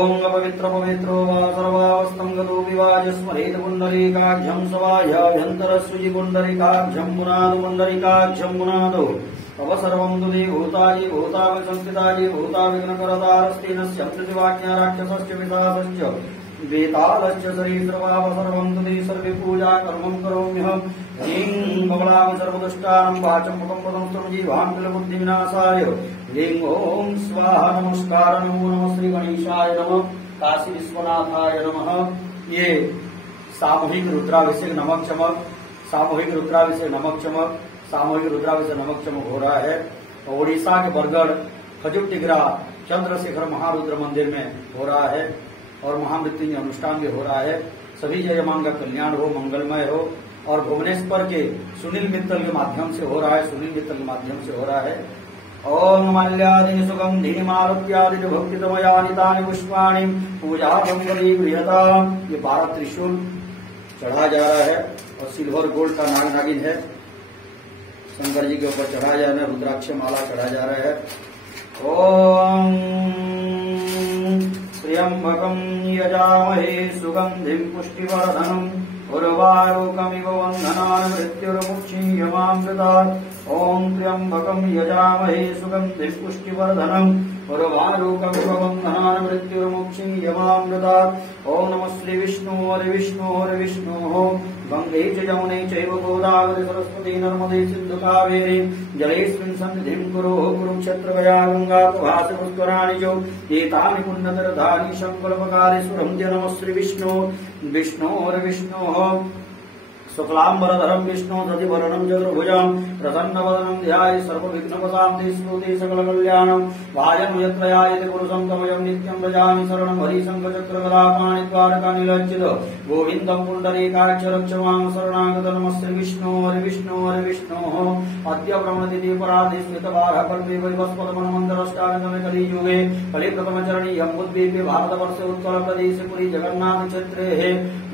ओम अपवित्र पवित्रो वा सर्वावस्थं गतो विवाज स्मरेत पुण्डरीकाक्षं सवाह्याभ्यन्तरस्सुजि पुण्डरीकाक्षं मुनादो पुण्डरीकाक्षं मुनादो तव सर्वं तुदे भूतानि भूताविसंस्थितानि भूताविघ्नकरतारस्तेनस्य वाक्या राक्षसस्य विशासस्य वेतालश्च सरीसृवाव सर्वं तुदे सर्वे पूजा कर्मं करोम्यहम् ह्रीं बबलां सर्वदुष्टानां वाचं मुखं पदं स्तुं जीवान् किलबुद्धिविनाशाय ह्रीं ओं स्वाहा नमस्कार नमो नमः श्री गणेशाय नमः काशी विश्वनाथाय नमः। ये सामूहिक रुद्राभिषेक नमक चमक, सामूहिक रुद्राभिषेक नमक चमक, सामूहिक रुद्राभिषेक नमक चमक हो रहा है। ओडिशा के बरगढ़ खजुटिगरा चंद्रशेखर महारुद्र मंदिर में हो रहा है और महामृत्युंजय अनुष्ठान भी हो रहा है। सभी जयमान का कल्याण हो, मंगलमय हो। और भुवनेश्वर के सुनील मित्तल के माध्यम से हो रहा है, सुनील मित्तल के माध्यम से हो रहा है। ओम माल्यादि सुगंधि मारुत्यादि भक्तितमयानि तानि पुष्पाणि पूजा मंगली गृहता। ये 12 त्रिशूल चढ़ा जा रहा है और सिल्वर गोल्ड का नाग नागिन है, शंकर जी के ऊपर चढ़ाया जा रहा है। रुद्राक्ष माला चढ़ा जा रहा है। ओम त्र्यंबकं यजामहे सुगंधिं पुष्टिवर्धनम् उर्वारुकमिव वन्दनान् मृत्युर्मुक्षीयमामृतात्। ओम त्र्यंबकं यजामहे सुगंधिं पुष्टिवर्धनम् उर्वारुकमिव वन्दनान् मृत्युर्मुक्षीयमामृतात्। ओम नमः श्री विष्णु हरे विष्णु हरे विष्णु गंगे च यमुने चैव गोदावरी सरस्वती नर्मदे सिन्धु कावेरी जलेऽस्मिन् सन्निधिं कुरु कुरुक्षेत्र गया गंगा प्रभास पुष्कराणि च एतानि पुण्यतीर्थानि संकल्पकालेषु नमः श्री विष्णु विष्णु हरे विष्णु शुक्लांबरधरं विष्णु दधिवरणं चतुर्भुजं प्रसन्नवदनं ध्याये सर्वविघ्नोपशान्ति स्मृति सकलकल्याणं भाजं यत्रयायते पुरुषं तमयं नित्यं व्रजामि शरणं हरिशङ्खचक्रगदापाणिद्वारकानिलज्जित गोविन्दं पुण्डरीकाक्ष रक्षमां शरणागतं नमः श्री विष्णु हरे विष्णु हरे विष्णु अद्य ब्रह्मतिथि पराधि स्मृतवारः कल्पे वैवस्वतमनमन्तरष्टागमे कलियुगे कलिप्रथमचरणीयं बुद्धिव्य भारतवर्षे उत्कलप्रदेशे पुरी जगन्नाथ क्षेत्रे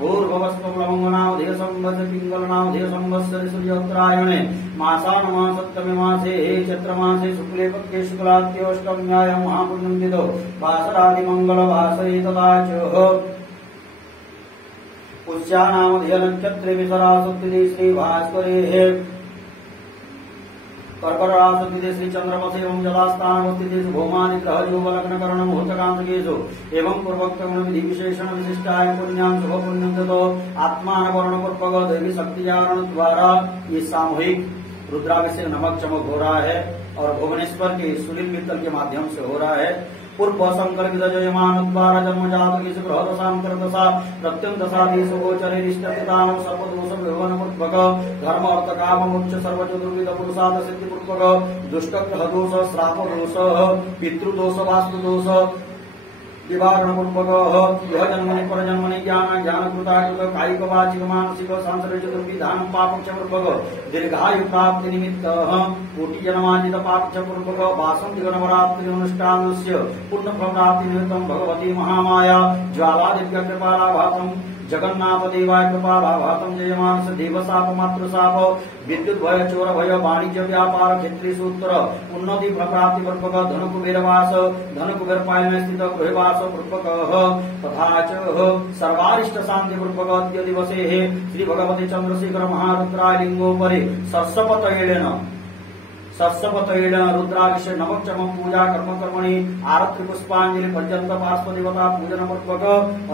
भूर्भुवस्वप्लवङ्गनामधेय संवत्सरे पिंगलनामधेय संवत्सरे सूर्योत्तरायणे मासानुमासप्तमे मासे चैत्रमासे शुक्ले पक्षे शुक्लाद्योष्टम्यायां महापुण्यं दिदो वासरादिमङ्गलवासरे तथा च पुष्यानामधेय नक्षत्रे विसरासुक्तिदे श्रीभास्करेः कर्कटराशुक्तिदे श्रीचन्द्रमसे एवं जलास्थानवस्थिते भौमानि ग्रहयोगलग्नकरण मुहूर्तकान्तकेषु एवं पूर्वोक्तगुण विधि विशेषण विशिष्टाय पुण्यां शुभ पुण्यं ततो आत्मानवरणपूर्वक दैवी शक्तिजागरण द्वारा ये सामूहिक रुद्राभिषेक नमक चमक हो रहा है और भुवनेश्वर के सुनील मित्तल के माध्यम से हो रहा है। पूर्व संकल्पित जयमानुद्वारा जन्मजात ग्रह दशांतर दशा प्रत्यंग दशा देश गोचरे रिष्टपितान सर्वदोष विभवनपूर्वक धर्म अर्थ काम मोक्ष सर्व चतुर्विध पुरुषार्थ सिद्धि पूर्वक दुष्ट ग्रह दोष श्राप दोष पितृदोष वास्तु दोष निवारण पूर्वक यह जन्मनि पर जन्मनि ज्ञान ज्ञान कृतायुग कायिक वाचिक मानसिक सांसारिक चतुर्विधान पाप पूर्वक दीर्घायु प्राप्ति निमित्त कोटि जन्मान्वित पाप पूर्वक वासंति नवरात्रि अनुष्ठानस्य पुण्य प्राप्ति निमित्तं भगवती महामाया ज्वाला दिव्य कृपालाभातं जगन्नाथ देवाय कृपालाभातं जयमानस देवशाप मातृशाप विद्युत भय चोर भय वाणिज्य व्यापार क्षेत्रीय उत्तर उन्नति प्राप्ति पूर्वक धन कुबेरवास धन कुबेर पाय में स्थित गृहवास पूर्वक तथा च सर्वारिष्ट शांति पूर्वक अद्य दिवसे श्री भगवती चंद्रशेखर महारुद्राय लिंगोपरि सत्सपतैल रुद्राभिषेक नमक चमक पूजा कर्म कर्मणि आरति पुष्पांजलि पर्यंत पार्श्वदेवता पूजन पूर्वक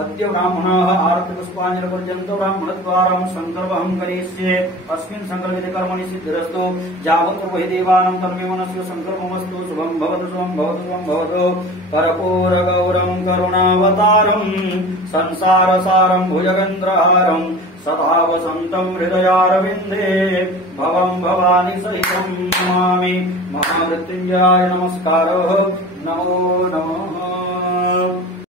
अद्य ब्राह्मण आरति पुष्पांजलि पर्यंत ब्राह्मण द्वारा संकल्पं करिष्ये अस्मिन् संकल्पिते कर्मणि सिद्धिरस्तु यावत् वै देवानां तन्मे मनस्य संकल्पमस्तु शुभं भवतु शुभं भवतु शुभं भवतु कर्पूर गौरं करुणावतारं संसारसारं भुजगेन्द्रहारं सदा वसन्तं हृदयारविन्दे भवं भवानी सहितं नमामि। महामृत्युंजयाय नमस्कारः नमो नमः।